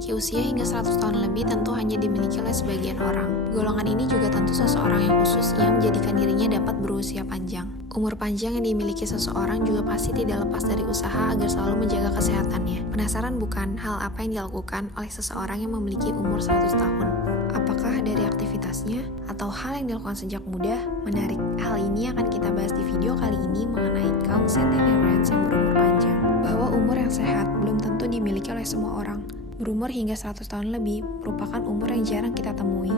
memiliki usia hingga 100 tahun lebih tentu hanya dimiliki oleh sebagian orang. Golongan ini juga tentu seseorang yang khusus yang menjadikan dirinya dapat berusia panjang. Umur panjang yang dimiliki seseorang juga pasti tidak lepas dari usaha agar selalu menjaga kesehatannya. Penasaran bukan hal apa yang dilakukan oleh seseorang yang memiliki umur 100 tahun? Apakah dari aktivitasnya atau hal yang dilakukan sejak muda? Menarik, hal ini akan kita bahas di video kali ini mengenai kaum centenarians yang berumur panjang. Bahwa umur yang sehat belum tentu dimiliki oleh semua orang. Berumur hingga 100 tahun lebih merupakan umur yang jarang kita temui.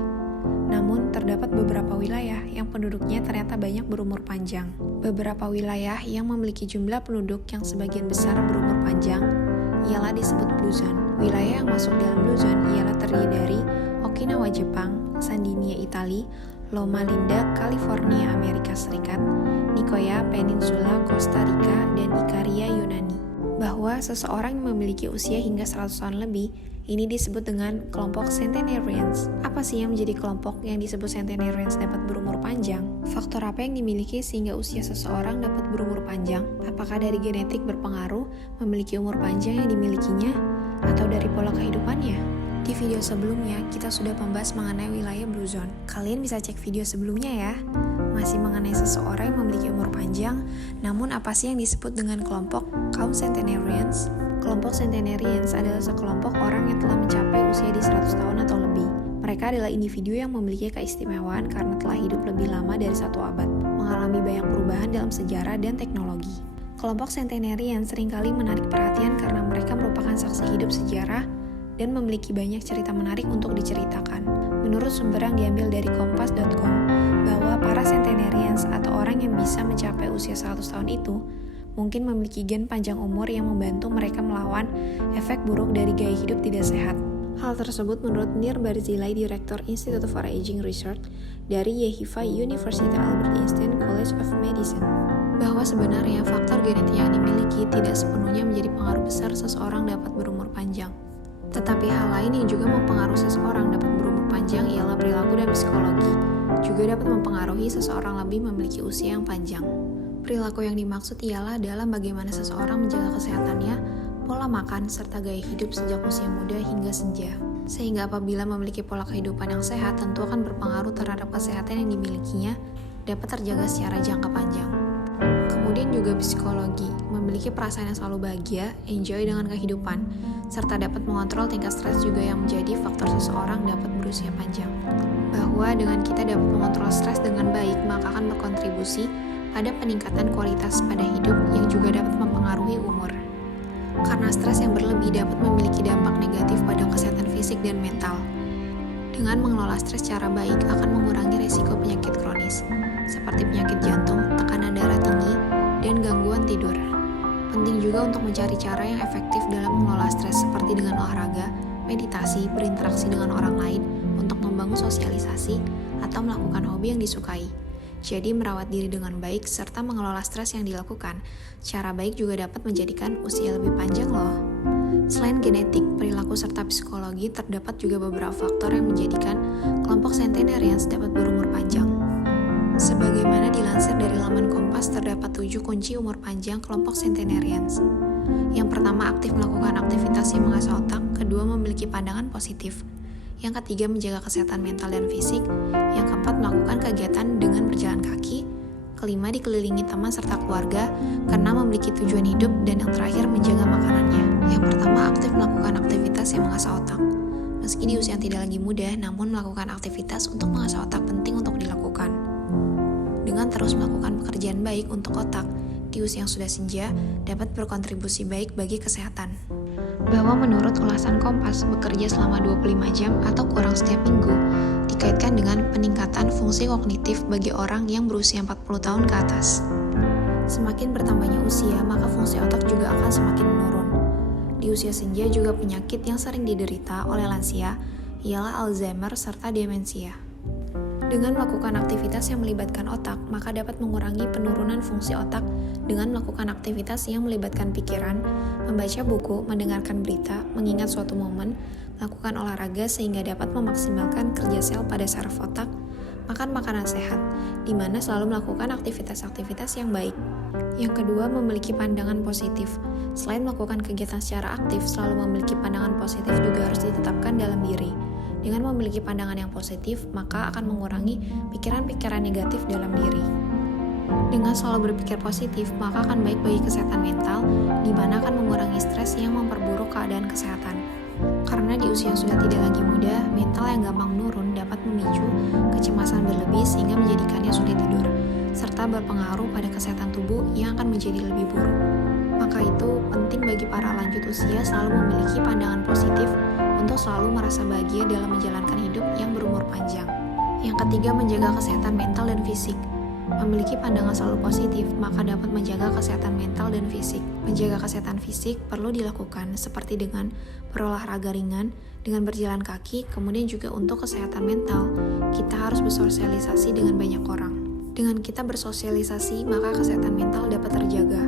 Namun, terdapat beberapa wilayah yang penduduknya ternyata banyak berumur panjang. Beberapa wilayah yang memiliki jumlah penduduk yang sebagian besar berumur panjang ialah disebut Blue Zone. Wilayah yang masuk dalam Blue Zone ialah terdiri dari Okinawa, Jepang, Sardinia, Italia, Loma Linda, California, Amerika Serikat, Nicoya, Peninsula, Costa Rica, dan Ikaria, Yunani. Bahwa seseorang yang memiliki usia hingga 100 tahun lebih, ini disebut dengan kelompok centenarians. Apa sih yang menjadi kelompok yang disebut centenarians dapat berumur panjang? Faktor apa yang dimiliki sehingga usia seseorang dapat berumur panjang? Apakah dari genetik berpengaruh memiliki umur panjang yang dimilikinya? Atau dari pola kehidupannya? Di video sebelumnya, kita sudah membahas mengenai wilayah Blue Zone. Kalian bisa cek video sebelumnya ya. Masih mengenai seseorang yang memiliki umur panjang, namun apa sih yang disebut dengan kelompok kaum centenarians? Kelompok centenarians adalah sekelompok orang yang telah mencapai usia di 100 tahun atau lebih. Mereka adalah individu yang memiliki keistimewaan karena telah hidup lebih lama dari 1 abad, mengalami banyak perubahan dalam sejarah dan teknologi. Kelompok centenarian seringkali menarik perhatian karena mereka merupakan saksi hidup sejarah dan memiliki banyak cerita menarik untuk diceritakan. Menurut sumber yang diambil dari kompas.com, bahwa para centenarians atau orang yang bisa mencapai usia 100 tahun itu mungkin memiliki gen panjang umur yang membantu mereka melawan efek buruk dari gaya hidup tidak sehat. Hal tersebut menurut Nir Barzilai, Direktur Institute for Aging Research dari Yehiva University Albert Einstein College of Medicine, bahwa sebenarnya faktor genetik yang dimiliki tidak sepenuhnya menjadi pengaruh besar seseorang dapat berumur panjang. Tetapi hal lain yang juga mempengaruhi seseorang dapat berumur panjang ialah perilaku dan psikologi, juga dapat mempengaruhi seseorang lebih memiliki usia yang panjang. Perilaku yang dimaksud ialah dalam bagaimana seseorang menjaga kesehatannya, pola makan, serta gaya hidup sejak usia muda hingga senja. Sehingga apabila memiliki pola kehidupan yang sehat, tentu akan berpengaruh terhadap kesehatan yang dimilikinya, dapat terjaga secara jangka panjang. Kemudian juga psikologi, memiliki perasaan yang selalu bahagia, enjoy dengan kehidupan, serta dapat mengontrol tingkat stres juga yang menjadi faktor seseorang dapat berusia panjang. Bahwa dengan kita dapat mengontrol stres dengan baik, maka akan berkontribusi pada peningkatan kualitas pada hidup yang juga dapat mempengaruhi umur. Karena stres yang berlebih dapat memiliki dampak negatif pada kesehatan fisik dan mental. Dengan mengelola stres secara baik akan mengurangi risiko penyakit kronis, seperti penyakit jantung, tekanan darah tinggi, dan gangguan tidur. Penting juga untuk mencari cara yang efektif dalam mengelola stres seperti dengan olahraga, meditasi, berinteraksi dengan orang lain untuk membangun sosialisasi, atau melakukan hobi yang disukai. Jadi merawat diri dengan baik serta mengelola stres yang dilakukan secara baik juga dapat menjadikan usia lebih panjang loh. Selain genetik, perilaku serta psikologi, terdapat juga beberapa faktor yang menjadikan kelompok centenarians dapat berumur panjang. Sebagaimana dilansir dari laman Kompas, terdapat 7 kunci umur panjang kelompok centenarians. Yang pertama, aktif melakukan aktivitas yang mengasah otak. Kedua, memiliki pandangan positif. Yang ketiga, menjaga kesehatan mental dan fisik. Yang keempat, melakukan kegiatan dengan berjalan kaki. Kelima, dikelilingi teman serta keluarga karena memiliki tujuan hidup. Dan yang terakhir, menjaga makanannya. Yang pertama, aktif melakukan aktivitas yang mengasah otak. Meski di usia yang tidak lagi muda, namun melakukan aktivitas untuk mengasah otak penting untuk dilakukan. Dengan terus melakukan pekerjaan baik untuk otak, di usia yang sudah senja, dapat berkontribusi baik bagi kesehatan. Bahwa menurut ulasan Kompas, bekerja selama 25 jam atau kurang setiap minggu dikaitkan dengan peningkatan fungsi kognitif bagi orang yang berusia 40 tahun ke atas. Semakin bertambahnya usia, maka fungsi otak juga akan semakin menurun. Di usia senja juga penyakit yang sering diderita oleh lansia ialah Alzheimer serta demensia. Dengan melakukan aktivitas yang melibatkan otak, maka dapat mengurangi penurunan fungsi otak dengan melakukan aktivitas yang melibatkan pikiran, membaca buku, mendengarkan berita, mengingat suatu momen, melakukan olahraga sehingga dapat memaksimalkan kerja sel pada saraf otak, makan makanan sehat, di mana selalu melakukan aktivitas-aktivitas yang baik. Yang kedua, memiliki pandangan positif. Selain melakukan kegiatan secara aktif, selalu memiliki pandangan positif juga harus ditetapkan dalam diri. Dengan memiliki pandangan yang positif, maka akan mengurangi pikiran-pikiran negatif dalam diri. Dengan selalu berpikir positif, maka akan baik bagi kesehatan mental, di mana akan mengurangi stres yang memperburuk keadaan kesehatan. Karena di usia yang sudah tidak lagi muda, mental yang gampang menurun dapat memicu kecemasan berlebih sehingga menjadikannya sulit tidur, serta berpengaruh pada kesehatan tubuh yang akan menjadi lebih buruk. Maka itu penting bagi para lanjut usia selalu memiliki pandangan positif untuk selalu merasa bahagia dalam menjalankan hidup yang berumur panjang. Yang ketiga, menjaga kesehatan mental dan fisik. Memiliki pandangan selalu positif, maka dapat menjaga kesehatan mental dan fisik. Menjaga kesehatan fisik perlu dilakukan seperti dengan berolahraga ringan, dengan berjalan kaki, kemudian juga untuk kesehatan mental, kita harus bersosialisasi dengan banyak orang. Dengan kita bersosialisasi, maka kesehatan mental dapat terjaga.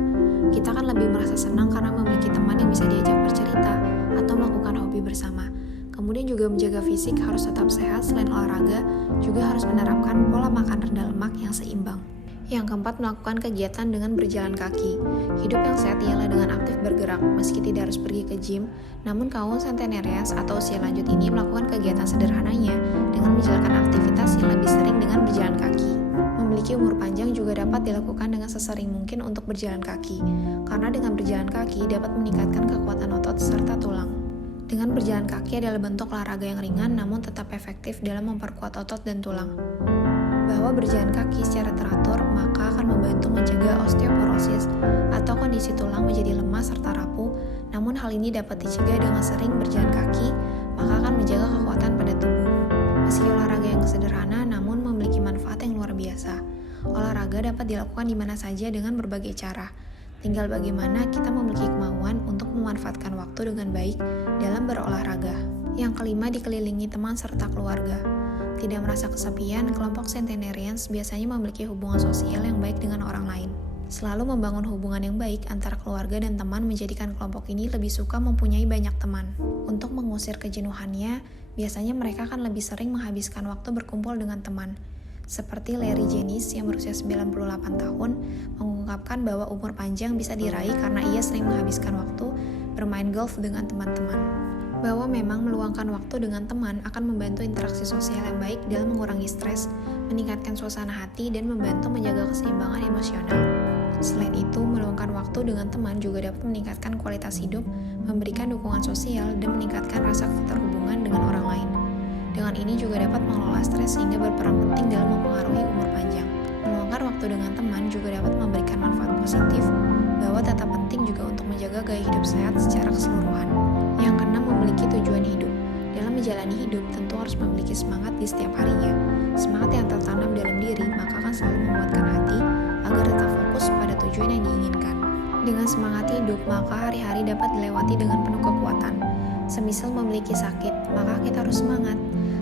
Kita akan lebih merasa senang karena memiliki teman yang bisa diajak bercerita atau melakukan hobi bersama. Kemudian juga menjaga fisik harus tetap sehat. Selain olahraga, juga harus menerapkan pola makan rendah lemak yang seimbang. Yang keempat, melakukan kegiatan dengan berjalan kaki. Hidup yang sehat ialah dengan aktif bergerak, meski tidak harus pergi ke gym. Namun kaum centenarians atau usia lanjut ini melakukan kegiatan sederhananya dengan menjalankan aktivitas yang lebih sering dengan berjalan kaki. Memiliki umur panjang juga dapat dilakukan dengan sesering mungkin untuk berjalan kaki, karena dengan berjalan kaki dapat meningkatkan kekuatan otot serta tulang. Dengan berjalan kaki adalah bentuk olahraga yang ringan namun tetap efektif dalam memperkuat otot dan tulang. Bahwa berjalan kaki secara teratur maka akan membantu mencegah osteoporosis atau kondisi tulang menjadi lemah serta rapuh. Namun hal ini dapat dicegah dengan sering berjalan kaki, maka akan menjaga kekuatan pada tubuh. Meski olahraga yang sederhana namun memiliki manfaat yang luar biasa. Olahraga dapat dilakukan di mana saja dengan berbagai cara. Tinggal bagaimana kita memiliki kemauan untuk memanfaatkan waktu dengan baik dalam berolahraga. Yang kelima, dikelilingi teman serta keluarga. Tidak merasa kesepian, kelompok centenarians biasanya memiliki hubungan sosial yang baik dengan orang lain. Selalu membangun hubungan yang baik antara keluarga dan teman menjadikan kelompok ini lebih suka mempunyai banyak teman. Untuk mengusir kejenuhannya, biasanya mereka akan lebih sering menghabiskan waktu berkumpul dengan teman. Seperti Larry Jennings yang berusia 98 tahun mengungkapkan bahwa umur panjang bisa diraih karena ia sering menghabiskan waktu bermain golf dengan teman-teman. Bahwa memang meluangkan waktu dengan teman akan membantu interaksi sosial yang baik dalam mengurangi stres, meningkatkan suasana hati, dan membantu menjaga keseimbangan emosional. Selain itu, meluangkan waktu dengan teman juga dapat meningkatkan kualitas hidup, memberikan dukungan sosial, dan meningkatkan rasa keterhubungan dengan orang lain. Dengan ini juga dapat mengelola stres sehingga berperan penting dalam mempengaruhi umur panjang. Meluangkan waktu dengan teman juga dapat memberikan manfaat positif, bahwa tetap penting juga untuk menjaga gaya hidup sehat secara keseluruhan. Yang keenam, memiliki tujuan hidup. Dalam menjalani hidup tentu harus memiliki semangat di setiap harinya. Semangat yang tertanam dalam diri maka akan selalu menguatkan hati agar tetap fokus pada tujuan yang diinginkan. Dengan semangat hidup maka hari-hari dapat dilewati dengan penuh kekuatan. Semisal memiliki sakit, maka kita harus semangat.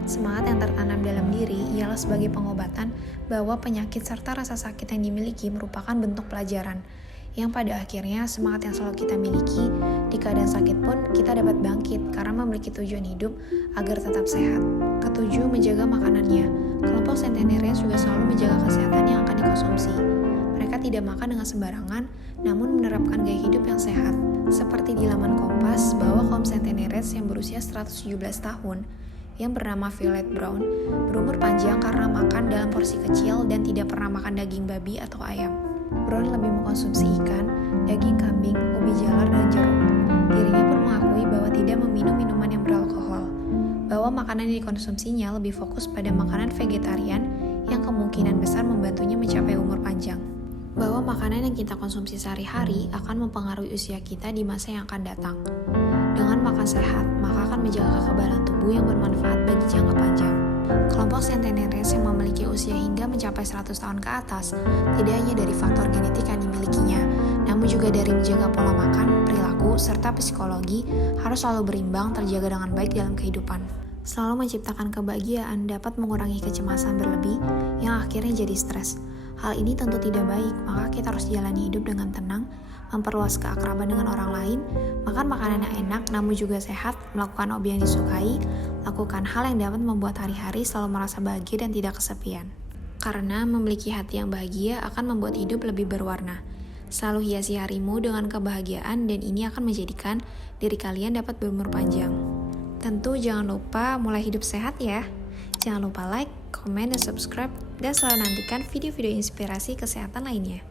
Semangat yang tertanam dalam diri ialah sebagai pengobatan bahwa penyakit serta rasa sakit yang dimiliki merupakan bentuk pelajaran, yang pada akhirnya semangat yang selalu kita miliki di keadaan sakit pun kita dapat bangkit karena memiliki tujuan hidup agar tetap sehat. Ketujuh, menjaga makanannya. Kelompok centenarians juga selalu menjaga kesehatan yang akan dikonsumsi. Mereka tidak makan dengan sembarangan, namun menerapkan gaya hidup yang sehat. Seperti di laman Kompas, bahwa kaum centenarians yang berusia 117 tahun yang bernama Violet Brown berumur panjang karena makan dalam porsi kecil dan tidak pernah makan daging babi atau ayam. Brown lebih mengkonsumsi ikan, daging kambing, ubi jalar, dan jeruk. Dirinya pun mengakui bahwa tidak meminum minuman yang beralkohol, bahwa makanan yang dikonsumsinya lebih fokus pada makanan vegetarian yang kemungkinan besar membantunya mencapai umur panjang. Bahwa makanan yang kita konsumsi sehari-hari akan mempengaruhi usia kita di masa yang akan datang. Dengan makan sehat, maka akan menjaga kekebalan tubuh yang bermanfaat bagi jangka panjang. Kelompok centenarians yang memiliki usia hingga mencapai 100 tahun ke atas tidak hanya dari faktor genetik yang dimilikinya, namun juga dari menjaga pola makan, perilaku, serta psikologi harus selalu berimbang terjaga dengan baik dalam kehidupan. Selalu menciptakan kebahagiaan dapat mengurangi kecemasan berlebih yang akhirnya jadi stres. Hal ini tentu tidak baik, maka kita harus jalani hidup dengan tenang, memperluas keakraban dengan orang lain, makan makanan yang enak namun juga sehat, melakukan hobi yang disukai, lakukan hal yang dapat membuat hari-hari selalu merasa bahagia dan tidak kesepian. Karena memiliki hati yang bahagia akan membuat hidup lebih berwarna. Selalu hiasi harimu dengan kebahagiaan dan ini akan menjadikan diri kalian dapat berumur panjang. Tentu jangan lupa mulai hidup sehat ya. Jangan lupa like, komen, dan subscribe, dan selalu nantikan video-video inspirasi kesehatan lainnya.